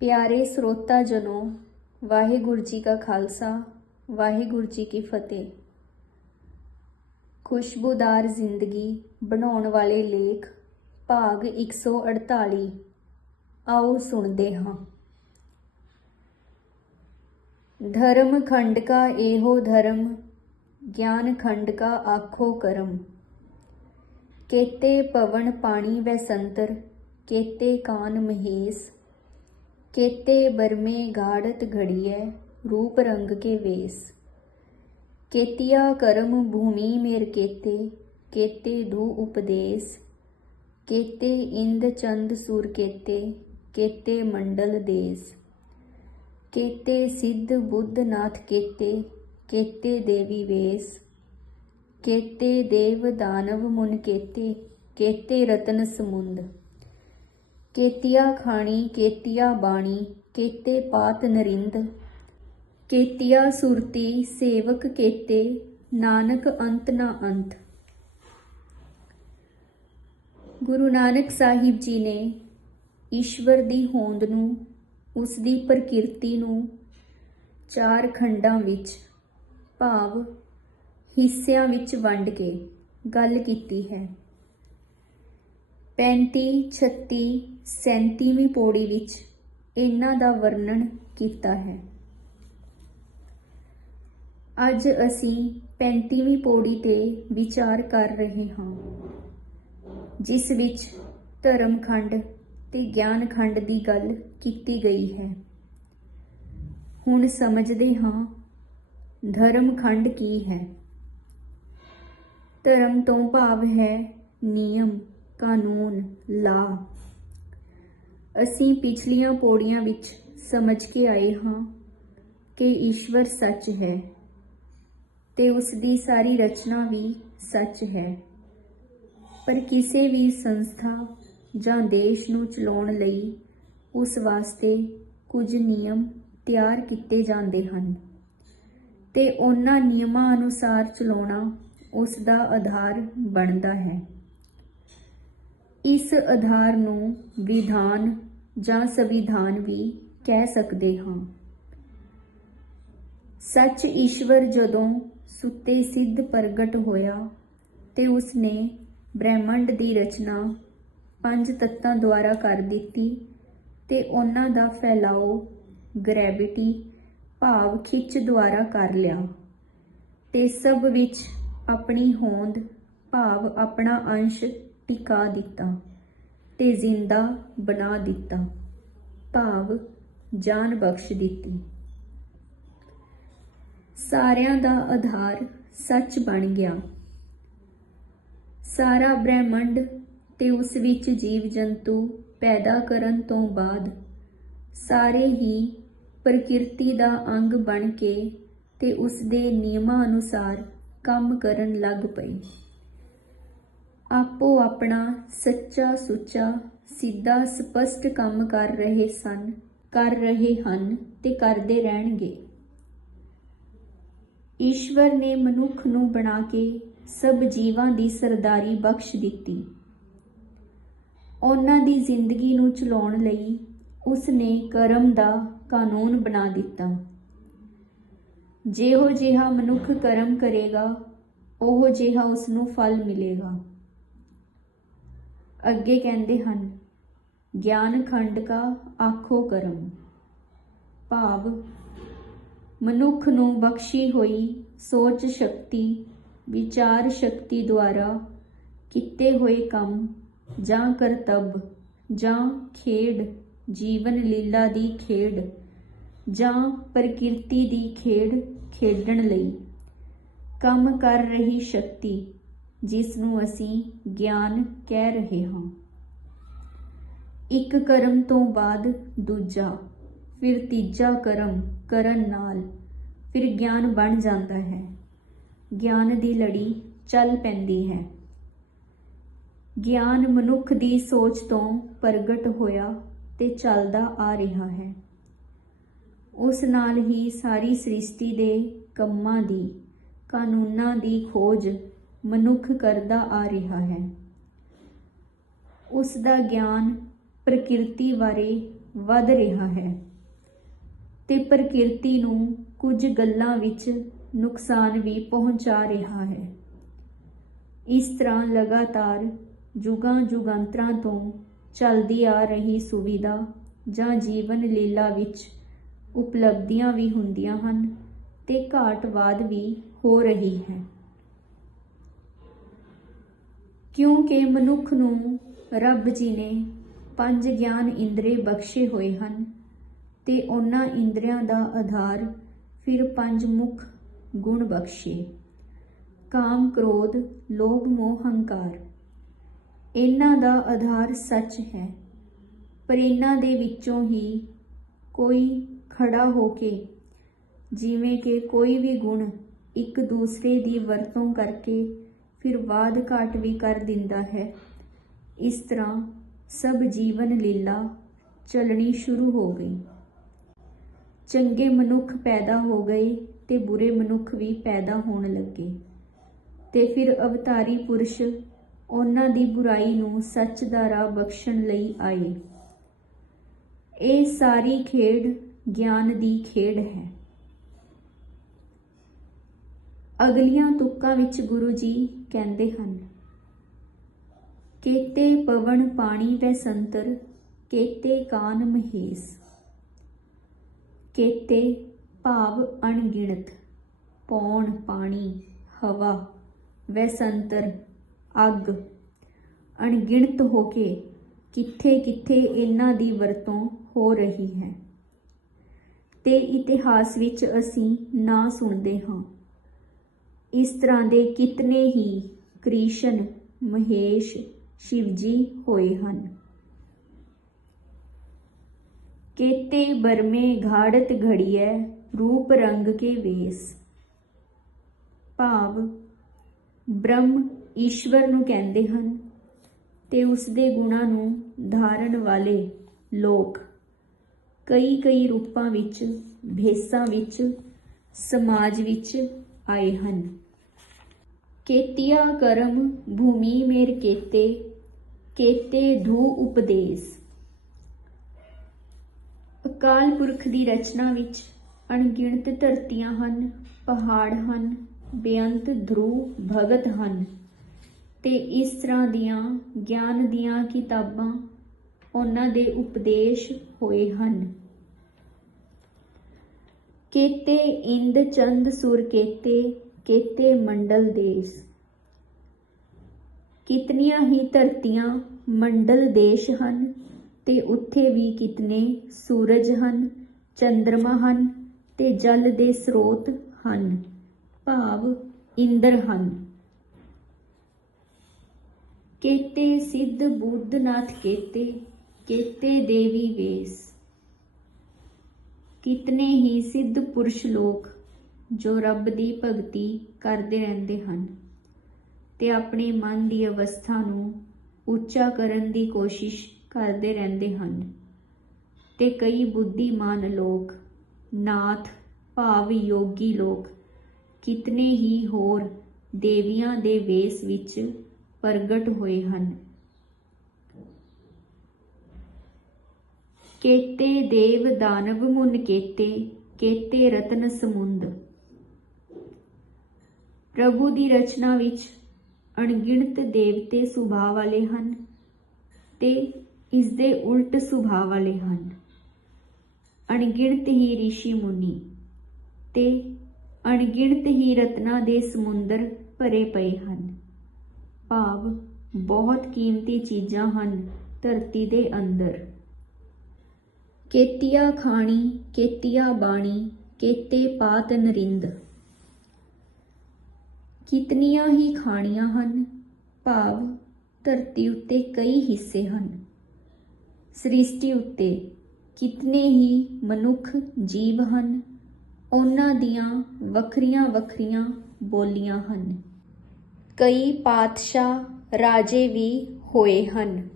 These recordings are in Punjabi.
ਪਿਆਰੇ ਸਰੋਤਾ ਜਨੋ, ਵਾਹਿਗੁਰੂ ਜੀ ਕਾ ਖਾਲਸਾ, ਵਾਹਿਗੁਰੂ ਜੀ ਕੀ ਫਤਿਹ। ਖੁਸ਼ਬੂਦਾਰ ਜ਼ਿੰਦਗੀ ਬਣਾਉਣ ਵਾਲੇ ਲੇਖ, ਭਾਗ 148 ਆਓ ਸੁਣਦੇ ਹਾਂ। ਧਰਮ ਖੰਡ ਕਾ ਇਹੋ ਧਰਮ, ਗਿਆਨ ਖੰਡ ਕਾ ਆਖੋ ਕਰਮ। ਕੇਤੇ ਪਵਨ ਪਾਣੀ ਵੈ ਸੰਤਰ, ਕੇਤੇ ਕਾਨ ਮਹੇਸ ਕੇਤੇ ਬਰਮੇ ਗਾੜਤ ਘੜੀਐ, ਰੂਪ ਰੰਗ ਕੇ ਵੇਸ। ਕੇਤਿਆ ਕਰਮ ਭੂਮੀ ਮੇਰ ਕੇਤੇ ਕੇਤੇ ਦੂ ਉਪਦੇਸ। ਕੇਤੇ ਇੰਦ ਚੰਦ ਸੂਰ ਕੇਤੇ ਕੇਤੇ ਮੰਡਲ ਦੇਸ। ਕੇਤੇ ਸਿੱਧ ਬੁੱਧ ਨਾਥ ਕੇਤੇ ਕੇਤੇ ਦੇਵੀ ਵੇਸ। ਕੇਤੇ ਦੇਵ ਦਾਨਵ ਮੁਨ ਕੇਤੇ ਕੇਤੇ ਰਤਨ ਸਮੁੰਦ। ਕੇਤੀਆ ਖਾਣੀ, ਕੇਤੀਆ ਬਾਣੀ, ਕੇਤੇ ਪਾਤ ਨਰਿੰਦ, ਕੇਤੀਆ ਸੁਰਤੀ, ਸੇਵਕ ਕੇਤੇ, ਨਾਨਕ ਅੰਤ ਨਾ ਅੰਤ। ਗੁਰੂ ਨਾਨਕ ਸਾਹਿਬ ਜੀ ਨੇ ਈਸ਼ਵਰ ਦੀ ਹੋਂਦ ਨੂੰ, ਉਸ ਦੀ ਪ੍ਰਕਿਰਤੀ ਨੂੰ ਚਾਰ ਖੰਡਾਂ ਵਿੱਚ, ਭਾਵ ਹਿੱਸਿਆਂ ਵਿੱਚ ਵੰਡ ਕੇ ਗੱਲ ਕੀਤੀ ਹੈ। 35 36 37ਵੀਂ ਪੌੜੀ ਵਿੱਚ ਇਹਨਾਂ ਦਾ ਵਰਣਨ ਕੀਤਾ ਹੈ। ਅੱਜ ਅਸੀਂ 35ਵੀਂ ਪੌੜੀ ਤੇ ਵਿਚਾਰ ਕਰ ਰਹੇ ਹਾਂ, ਜਿਸ ਵਿੱਚ ਧਰਮ ਖੰਡ ਤੇ ਗਿਆਨ ਖੰਡ ਦੀ ਗੱਲ ਕੀਤੀ ਗਈ ਹੈ। ਹੁਣ ਸਮਝਦੇ ਹਾਂ ਧਰਮ ਖੰਡ ਕੀ ਹੈ। ਧਰਮ ਤੋਂ ਭਾਵ ਹੈ ਨਿਯਮ। ਕਾਨੂੰਨ ਲਾ ਅਸੀਂ ਪਿਛਲੀਆਂ ਪੌੜੀਆਂ ਵਿੱਚ ਸਮਝ ਕੇ ਆਏ ਹਾਂ ਕਿ ਈਸ਼ਵਰ ਸੱਚ ਹੈ ਤੇ ਉਸ ਦੀ ਸਾਰੀ ਰਚਨਾ ਵੀ ਸੱਚ ਹੈ। ਪਰ ਕਿਸੇ ਵੀ ਸੰਸਥਾ ਜਾਂ ਦੇਸ਼ ਨੂੰ ਚਲਾਉਣ ਲਈ ਉਸ ਵਾਸਤੇ ਕੁਝ ਨਿਯਮ ਤਿਆਰ ਕੀਤੇ ਜਾਂਦੇ ਹਨ ਤੇ ਉਹਨਾਂ ਨਿਯਮਾਂ ਅਨੁਸਾਰ ਚਲਾਉਣਾ ਉਸ ਦਾ ਆਧਾਰ ਬਣਦਾ ਹੈ। ਇਸ ਆਧਾਰ ਨੂੰ ਵਿਧਾਨ ਜਾਂ ਸੰਵਿਧਾਨ ਵੀ ਕਹਿ ਸਕਦੇ ਹਾਂ। ਸੱਚ ਈਸ਼ਵਰ ਜਦੋਂ ਸੁੱਤੇ ਸਿੱਧ ਪ੍ਰਗਟ ਹੋਇਆ ਤੇ ਉਸ ਨੇ ਬ੍ਰਹਿਮੰਡ ਦੀ ਰਚਨਾ ਪੰਜ ਤੱਤਾਂ ਦੁਆਰਾ ਕਰ ਦਿੱਤੀ ਤੇ ਉਹਨਾਂ ਦਾ ਫੈਲਾਓ ਗ੍ਰੈਵਿਟੀ ਭਾਵ ਖਿੱਚ ਦੁਆਰਾ ਕਰ ਲਿਆ ਤੇ ਸਭ ਵਿੱਚ ਆਪਣੀ ਹੋਂਦ, ਭਾਵ ਆਪਣਾ ਅੰਸ਼ ਟਿਕਾ ਦਿੱਤਾ ਤੇ ਜ਼ਿੰਦਾ ਬਣਾ ਦਿੱਤਾ। ਭਾਵ ਜਾਨ ਬਖਸ਼ ਦਿੱਤੀ। ਸਾਰਿਆਂ ਦਾ ਆਧਾਰ ਸੱਚ ਬਣ ਗਿਆ। ਸਾਰਾ ਬ੍ਰਹਿਮੰਡ ਤੇ ਉਸ ਵਿੱਚ ਜੀਵ ਜੰਤੂ ਪੈਦਾ ਕਰਨ ਤੋਂ ਬਾਅਦ ਸਾਰੇ ਹੀ ਪ੍ਰਕਿਰਤੀ ਦਾ ਅੰਗ ਬਣ ਕੇ ਤੇ ਉਸ ਦੇ ਨਿਯਮਾਂ ਅਨੁਸਾਰ ਕੰਮ ਕਰਨ ਲੱਗ ਪਏ। ਆਪੋ ਆਪਣਾ ਸੱਚਾ ਸੁੱਚਾ, ਸਿੱਧਾ ਸਪਸ਼ਟ ਕੰਮ ਕਰ ਰਹੇ ਸਨ, ਕਰ ਰਹੇ ਹਨ ਤੇ ਕਰਦੇ ਰਹਿਣਗੇ। ਈਸ਼ਵਰ ਨੇ ਮਨੁੱਖ ਨੂੰ ਬਣਾ ਕੇ ਸਭ ਜੀਵਾਂ ਦੀ ਸਰਦਾਰੀ ਬਖਸ਼ ਦਿੱਤੀ। ਉਹਨਾਂ ਦੀ ਜ਼ਿੰਦਗੀ ਨੂੰ ਚਲਾਉਣ ਲਈ ਉਸ ਨੇ ਕਰਮ ਦਾ ਕਾਨੂੰਨ ਬਣਾ ਦਿੱਤਾ। ਜਿਹੋ ਜਿਹਾ ਮਨੁੱਖ ਕਰਮ ਕਰੇਗਾ, ਉਹੋ ਜਿਹਾ ਉਸ ਨੂੰ ਫਲ ਮਿਲੇਗਾ। ਅੱਗੇ ਕਹਿੰਦੇ ਹਨ, ਗਿਆਨ ਖੰਡ ਕਾ ਆਖੋ ਕਰਮ। ਭਾਵ, ਮਨੁੱਖ ਨੂੰ ਬਖਸ਼ੀ ਹੋਈ ਸੋਚ ਸ਼ਕਤੀ, ਵਿਚਾਰ ਸ਼ਕਤੀ ਦੁਆਰਾ ਕੀਤੇ ਹੋਏ ਕੰਮ ਜਾਂ ਕਰਤੱਵ ਜਾਂ ਖੇਡ, ਜੀਵਨ ਲੀਲਾ ਦੀ ਖੇਡ ਜਾਂ ਪ੍ਰਕਿਰਤੀ ਦੀ ਖੇਡ ਖੇਡਣ ਲਈ ਕੰਮ ਕਰ ਰਹੀ ਸ਼ਕਤੀ ਜਿਸ ਨੂੰ ਅਸੀਂ ਗਿਆਨ ਕਹਿ ਰਹੇ ਹਾਂ। ਇੱਕ ਕਰਮ ਤੋਂ ਬਾਅਦ ਦੂਜਾ, ਫਿਰ ਤੀਜਾ ਕਰਮ ਕਰਨ ਨਾਲ ਫਿਰ ਗਿਆਨ ਬਣ ਜਾਂਦਾ ਹੈ। ਗਿਆਨ ਦੀ ਲੜੀ ਚੱਲ ਪੈਂਦੀ ਹੈ। ਗਿਆਨ ਮਨੁੱਖ ਦੀ ਸੋਚ ਤੋਂ ਪ੍ਰਗਟ ਹੋਇਆ ਤੇ ਚੱਲਦਾ ਆ ਰਿਹਾ ਹੈ। ਉਸ ਨਾਲ ਹੀ ਸਾਰੀ ਸ੍ਰਿਸ਼ਟੀ ਦੇ ਕੰਮਾਂ ਦੀ, ਕਾਨੂੰਨਾਂ ਦੀ ਖੋਜ ਮਨੁੱਖ ਕਰਦਾ ਆ ਰਿਹਾ ਹੈ। ਉਸ ਦਾ ਗਿਆਨ ਪ੍ਰਕਿਰਤੀ ਬਾਰੇ ਵੱਧ ਰਿਹਾ ਹੈ ਤੇ ਪ੍ਰਕਿਰਤੀ ਨੂੰ ਕੁਝ ਗੱਲਾਂ ਵਿੱਚ ਨੁਕਸਾਨ ਵੀ ਪਹੁੰਚਾ ਰਿਹਾ ਹੈ। ਇਸ ਤਰ੍ਹਾਂ ਲਗਾਤਾਰ ਜੁਗਾਂ ਜੁਗਾਂਤਰਾਂ ਤੋਂ ਚੱਲਦੀ ਆ ਰਹੀ ਸੁਵਿਧਾ ਜਾਂ ਜੀਵਨ ਲੀਲਾ ਵਿੱਚ ਉਪਲਬਧੀਆਂ ਵੀ ਹੁੰਦੀਆਂ ਹਨ ਤੇ ਘਾਟਵਾਦ ਵੀ ਹੋ ਰਹੀ ਹੈ। ਕਿਉਂਕਿ ਮਨੁੱਖ ਨੂੰ ਰੱਬ ਜੀ ਨੇ ਪੰਜ ਗਿਆਨ ਇੰਦਰੀ ਬਖਸ਼ੇ ਹੋਏ ਹਨ ਤੇ ਉਹਨਾਂ ਇੰਦਰੀਆਂ ਦਾ ਆਧਾਰ ਫਿਰ ਪੰਜ ਮੁੱਖ ਗੁਣ ਬਖਸ਼ੇ। ਕਾਮ, ਕ੍ਰੋਧ, ਲੋਭ, ਮੋਹ, ਹੰਕਾਰ। ਇਹਨਾਂ ਦਾ ਆਧਾਰ ਸੱਚ ਹੈ। ਪਰ ਇਹਨਾਂ ਦੇ ਵਿੱਚੋਂ ਹੀ ਕੋਈ ਖੜਾ ਹੋ ਕੇ, ਜਿਵੇਂ ਕਿ ਕੋਈ ਵੀ ਗੁਣ ਇੱਕ ਦੂਸਰੇ ਦੀ ਵਰਤੋਂ ਕਰਕੇ ਫਿਰ ਵਾਦ ਘਾਟ ਵੀ ਕਰ ਦਿੰਦਾ ਹੈ। ਇਸ ਤਰ੍ਹਾਂ ਸਭ ਜੀਵਨ ਲੀਲਾ ਚੱਲਣੀ ਸ਼ੁਰੂ ਹੋ ਗਈ। ਚੰਗੇ ਮਨੁੱਖ ਪੈਦਾ ਹੋ ਗਏ ਤੇ ਬੁਰੇ ਮਨੁੱਖ ਵੀ ਪੈਦਾ ਹੋਣ ਲੱਗੇ। ਤੇ ਫਿਰ ਅਵਤਾਰੀ ਪੁਰਸ਼ ਉਹਨਾਂ ਦੀ ਬੁਰਾਈ ਨੂੰ ਸੱਚ ਦਾ ਰਾਹ ਬਖਸ਼ਣ ਲਈ ਆਏ। ਇਹ ਸਾਰੀ ਖੇਡ ਗਿਆਨ ਦੀ ਖੇਡ ਹੈ। ਅਗਲੀਆਂ ਤੁਕਾਂ ਵਿੱਚ ਗੁਰੂ ਜੀ ਕਹਿੰਦੇ ਹਨ, ਕੇਤੇ ਪਵਨ ਪਾਣੀ ਵੈ ਸੰਤਰ, ਕੇਤੇ ਕਾਨ ਮਹੇਸ, ਕੇਤੇ ਭਾਵ ਅਣਗਿਣਤ, ਪੌਣ ਪਾਣੀ ਹਵਾ ਵੈ ਸੰਤਰ, ਅੱਗ, ਅਣਗਿਣਤ ਹੋ ਕੇ ਕਿੱਥੇ ਕਿੱਥੇ ਇਹਨਾਂ ਦੀ ਵਰਤੋਂ ਹੋ ਰਹੀ ਹੈ। ਤੇ ਇਤਿਹਾਸ ਵਿੱਚ ਅਸੀਂ ਨਾ ਸੁਣਦੇ ਹਾਂ। ਇਸ ਤਰ੍ਹਾਂ ਦੇ ਕਿਤਨੇ ਹੀ ਕ੍ਰਿਸ਼ਨ, ਮਹੇਸ਼, ਸ਼ਿਵਜੀ ਹੋਏ ਹਨ। ਕੇਤੇ ਬਰਮੇ ਘਾੜਤ ਘੜੀਐ, ਰੂਪ ਰੰਗ ਕੇ ਵੇਸ। ਭਾਵ, ਬ੍ਰਹਮ ਈਸ਼ਵਰ ਨੂੰ ਕਹਿੰਦੇ ਹਨ ਤੇ ਉਸ ਦੇ ਗੁਣਾਂ ਨੂੰ ਧਾਰਨ ਵਾਲੇ ਲੋਕ ਕਈ ਕਈ ਰੂਪਾਂ ਵਿੱਚ, ਭੇਸਾਂ ਵਿੱਚ, ਸਮਾਜ ਵਿੱਚ ਆਏ ਹਨ। ਕੇਤੀਆ ਕਰਮ ਭੂਮੀ ਮੇਰ ਕੇਤੇ ਕੇਤੇ ਧੂ ਉਪਦੇਸ। ਅਕਾਲ ਪੁਰਖ ਦੀ ਰਚਨਾ ਵਿੱਚ ਅਣਗਿਣਤ ਧਰਤੀਆਂ ਹਨ, ਪਹਾੜ ਹਨ, ਬੇਅੰਤ ਧਰੂ ਭਗਤ ਹਨ। ਤੇ ਇਸ ਤਰ੍ਹਾਂ ਦੀਆਂ ਗਿਆਨ ਦੀਆਂ ਕਿਤਾਬਾਂ ਉਹਨਾਂ ਦੇ ਉਪਦੇਸ਼ ਹੋਏ ਹਨ। ਕੇਤੇ ਇੰਦ ਚੰਦ ਸੁਰ ਕੇਤੇ ਕੇਤੇ ਮੰਡਲ ਦੇਸ ਕਿਤਨੀਆਂ ਹੀ ਧਰਤੀਆਂ ਮੰਡਲ ਦੇਸ਼ ਹਨ ਤੇ ਉੱਥੇ ਵੀ ਕਿਤਨੇ ਸੂਰਜ ਹਨ ਚੰ드ਰਮਾ ਹਨ ਤੇ ਜਲ ਦੇ ਸਰੋਤ ਹਨ ਭਾਵ ਇੰਦਰ ਹਨ ਕੇਤੇ ਸਿੱਧ ਬੁੱਧਨਾਥ ਕੇਤੇ ਕੇਤੇ ਦੇਵੀ ਵੇਸ ਕਿਤਨੇ ਹੀ ਸਿੱਧ ਪੁਰਸ਼ ਲੋਕ ਜੋ ਰੱਬ ਦੀ ਭਗਤੀ ਕਰਦੇ ਰਹਿੰਦੇ ਹਨ ਤੇ ਆਪਣੇ ਮਨ ਦੀ ਅਵਸਥਾ ਨੂੰ ਉੱਚਾ ਕਰਨ ਦੀ ਕੋਸ਼ਿਸ਼ ਕਰਦੇ ਰਹਿੰਦੇ ਹਨ। ਤੇ ਕਈ ਬੁੱਧੀਮਾਨ ਲੋਕ, ਨਾਥ, ਭਾਵ ਯੋਗੀ ਲੋਕ ਕਿਤਨੇ ਹੀ ਹੋਰ ਦੇਵੀਆਂ ਦੇ ਵੇਸ ਵਿੱਚ ਪ੍ਰਗਟ ਹੋਏ ਹਨ। ਕੇਤੇ ਦੇਵ ਦਾਨਵ ਮੁਨ ਕੇਤੇ ਕੇਤੇ ਰਤਨ ਸਮੁੰਦ। ਪ੍ਰਭੂ ਦੀ ਰਚਨਾ ਵਿੱਚ ਅਣਗਿਣਤ ਦੇਵਤੇ ਸੁਭਾਅ ਵਾਲੇ ਹਨ ਤੇ ਇਸ ਦੇ ਉਲਟ ਸੁਭਾਅ ਵਾਲੇ ਹਨ। ਅਣਗਿਣਤ ਹੀ ઋષਿ ਮੁਨੀ ਤੇ ਅਣਗਿਣਤ ਹੀ ਰਤਨਾ ਦੇ ਸਮੁੰਦਰ ਭਰੇ ਪਏ ਹਨ। ਭਾਵ ਬਹੁਤ ਕੀਮਤੀ ਚੀਜ਼ਾਂ ਹਨ ਧਰਤੀ ਦੇ ਅੰਦਰ। ਕੇਤੀਆ ਖਾਣੀ, ਕੇਤੀਆ ਬਾਣੀ, ਕੇਤੇ ਪਾਤ ਨਰਿੰਦ। ਕਿਤਨੀਆਂ ਹੀ ਖਾਣੀਆਂ ਹਨ, ਭਾਵ ਧਰਤੀ ਉੱਤੇ ਕਈ ਹਿੱਸੇ ਹਨ। ਸ੍ਰਿਸ਼ਟੀ ਉੱਤੇ ਕਿਤਨੇ ਹੀ ਮਨੁੱਖ ਜੀਵ ਹਨ, ਉਹਨਾਂ ਦੀਆਂ ਵੱਖਰੀਆਂ ਵੱਖਰੀਆਂ ਬੋਲੀਆਂ ਹਨ। ਕਈ ਪਾਤਸ਼ਾਹ ਰਾਜੇ ਵੀ ਹੋਏ ਹਨ।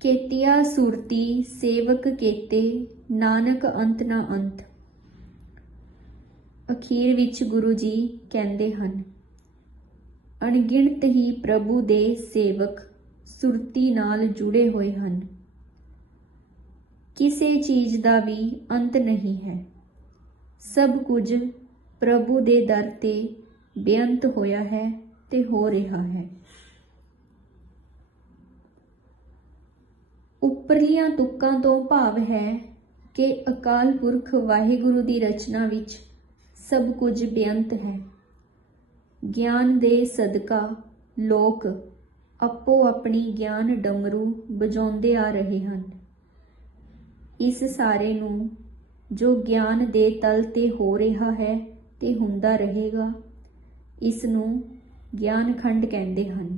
ਕੇਤੀਆ ਸੂਰਤੀ ਸੇਵਕ ਕੇਤੇ, ਨਾਨਕ ਅੰਤ ਨਾ ਅੰਤ। ਅਖੀਰ ਵਿੱਚ ਗੁਰੂ ਜੀ ਕਹਿੰਦੇ ਹਨ, ਅਣਗਿਣਤ ਹੀ ਪ੍ਰਭੂ ਦੇ ਸੇਵਕ ਸੁਰਤੀ ਨਾਲ ਜੁੜੇ ਹੋਏ ਹਨ। ਕਿਸੇ ਚੀਜ਼ ਦਾ ਵੀ ਅੰਤ ਨਹੀਂ ਹੈ। ਸਭ ਕੁਝ ਪ੍ਰਭੂ ਦੇ ਦਰ ਤੇ ਬੇਅੰਤ ਹੋਇਆ ਹੈ ਤੇ ਹੋ ਰਿਹਾ ਹੈ। ਉੱਪਰਲੀਆਂ ਤੁਕਾਂ ਤੋਂ ਭਾਵ ਹੈ ਕਿ ਅਕਾਲ ਪੁਰਖ ਵਾਹਿਗੁਰੂ ਦੀ ਰਚਨਾ ਵਿੱਚ ਸਭ ਕੁਝ ਬੇਅੰਤ ਹੈ। ਗਿਆਨ ਦੇ ਸਦਕਾ ਲੋਕ ਆਪੋ ਆਪਣੀ ਗਿਆਨ ਡਮਰੂ ਵਜਾਉਂਦੇ ਆ ਰਹੇ ਹਨ। ਇਸ ਸਾਰੇ ਨੂੰ ਜੋ ਗਿਆਨ ਦੇ ਤਲ ਤੇ ਹੋ ਰਿਹਾ ਹੈ ਤੇ ਹੁੰਦਾ ਰਹੇਗਾ, ਇਸ ਨੂੰ ਗਿਆਨ ਖੰਡ ਕਹਿੰਦੇ ਹਨ।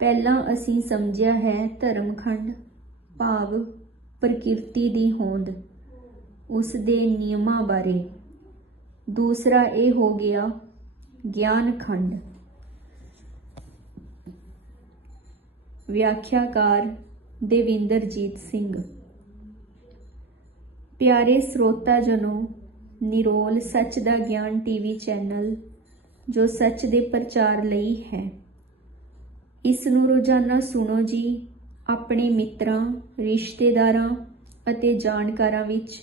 ਪਹਿਲਾਂ ਅਸੀਂ ਸਮਝਿਆ ਹੈ ਧਰਮ ਖੰਡ, ਭਾਵ ਪ੍ਰਕਿਰਤੀ ਦੀ ਹੋਂਦ। ਉਸ ਦੇ ਨਿਯਮਾਂ ਬਾਰੇ। ਦੂਸਰਾ ਇਹ ਹੋ ਗਿਆ ਗਿਆਨ ਖੰਡ ਵਿਆਖਿਆਕਾਰ ਦੇਵਿੰਦਰਜੀਤ ਸਿੰਘ। ਪਿਆਰੇ ਸਰੋਤਾ ਜਨੋ ਨਿਰੋਲ ਸੱਚ ਦਾ ਗਿਆਨ ਟੀਵੀ ਚੈਨਲ, ਜੋ ਸੱਚ ਦੇ ਪ੍ਰਚਾਰ ਲਈ ਹੈ। ਇਸ ਨੂੰ ਰੋਜ਼ਾਨਾ ਸੁਣੋ ਜੀ, ਆਪਣੇ ਮਿੱਤਰਾਂ, ਰਿਸ਼ਤੇਦਾਰਾਂ ਅਤੇ ਜਾਣਕਾਰਾਂ ਵਿੱਚ।